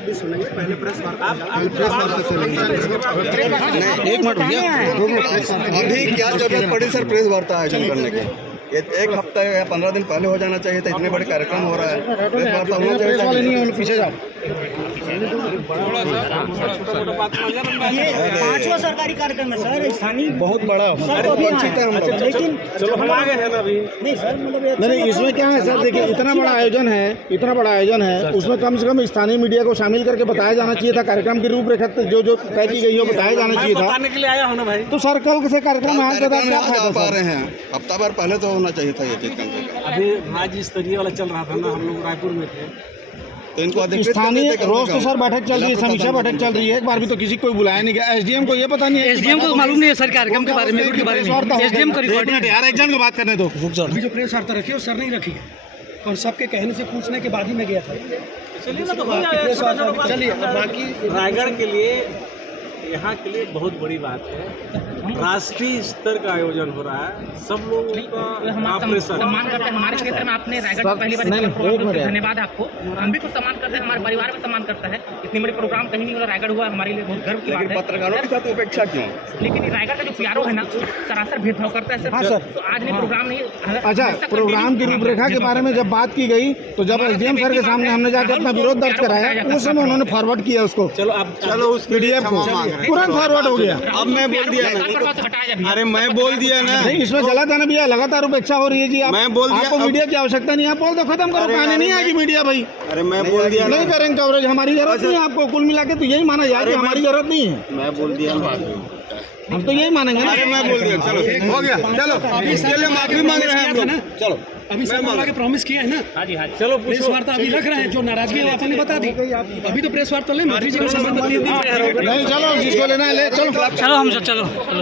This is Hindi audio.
भी सुनेंगे, पहले प्रेस वार्ता एक मिनट भैया, अभी क्या जरूरत पड़ी सर प्रेस वार्ता आयोजन करने की? ये एक हफ्ता या 15 दिन पहले हो जाना चाहिए था। इतने बड़े कार्यक्रम हो रहा है, प्रेस वार्ता होना चाहिए। पीछे जाओ। ये 5वां सरकारी कार्यक्रम है सर, स्थानीय बहुत बड़ा वंचित है हम लोग। लेकिन चलो हम आगे हैं ना अभी। नहीं सर, मतलब नहीं, इसमें क्या है सर, देखिए इतना बड़ा आयोजन है, उसमें कम से कम स्थानीय मीडिया को शामिल करके बताया जाना चाहिए था। कार्यक्रम की रूपरेखा जो तय की गई हो बताया जाना चाहिए था। बताने के लिए आया हूँ ना भाई। तो सर कल से कार्यक्रम आज बता क्या फायदा पा सर? रहे हैं, हफ्ता भर पहले तो होना चाहिए था ये चीज कम से कम। अभी राज्य स्तरीय वाला चल रहा था ना, हम लोग रायपुर में थे। तो इनको अधिकृत स्थानीय करते थे रोज तो सर बैठक चल रही है, समीक्षा बैठक चल रही है। एक बार भी तो किसी को बुलाया नहीं गया। एसडीएम को ये पता नहीं है, एसडीएम को मालूम नहीं है सर कार्यक्रम के बारे में, एसडीएम को एक मिनट यार, एक जन को बात करने दो। अभी जो प्रेस वार्ता रखी है वो सर नहीं रखी है, और सबके कहने से पूछने के बाद ही मैं गया था। चलिए ना, तो हो जाएगा। चलिए बाकी रायगढ़ के लिए, यहाँ के लिए बहुत बड़ी बात है। राष्ट्रीय स्तर का आयोजन हो रहा है, सब लोगों का प्रेशर। सम्मान करते हैं हमारे क्षेत्र में। आपने रायगढ़ में पहली बार धन्यवाद आपको। हम भी कुछ सम्मान करते हैं, हमारे परिवार में सम्मान करता है। इतनी बड़ी प्रोग्राम कहीं नहीं हो रहा, रायगढ़ हुआ, हमारे लिए बहुत गर्व की बात है। पत्रकारों के साथ उपेक्षा क्यों? लेकिन रायगढ़ का जो पीआरओ है ना, सरासर भेदभाव करता है। हाँ सर। तो आज नहीं प्रोग्राम नहीं। अच्छा, प्रोग्राम की रूपरेखा के बारे में जब बात की गई तो जब एसडीएम सर के सामने हमने जाकर अपना विरोध दर्ज कराया, उस समय उन्होंने फॉरवर्ड किया उसको। चलो उस पीडीएफ को तुरंत फॉरवर्ड हो गया। अब मैं बोल दिया ना, अरे मैं बोल दिया ना। नहीं, इसमें गलत है ना भैया, लगातार उपेक्षा हो रही है जी। आप मैं बोल दिया, आपको मीडिया की आवश्यकता नहीं है, आप बोल दो, खत्म करो, कहानी नहीं आएगी मीडिया भाई। अरे मैं बोल दिया नहीं करेंगे कवरेज, हमारी जरूरत नहीं है आपको। कुल मिला के तो यही माना जाए कि हमारी जरूरत नहीं है। मैं बोल दिया, हम तो यही मानेंगे ना। अरे मैं बोल दिया, चलो हो गया, चलो अभी इसके लिए माफी मांग रहे हैं हम लोग। चलो अभी सर मांगा के प्रॉमिस किया है ना। हाँ जी, हाँ जी। चलो प्रेस वार्ता अभी रख रहे हैं, जो नाराजगी है वो आपने बता दी। अभी तो प्रेस वार्ता ले, मंत्री जी को संबंधित नहीं, चलो जिसको लेना है ले, चलो चलो हम चलो।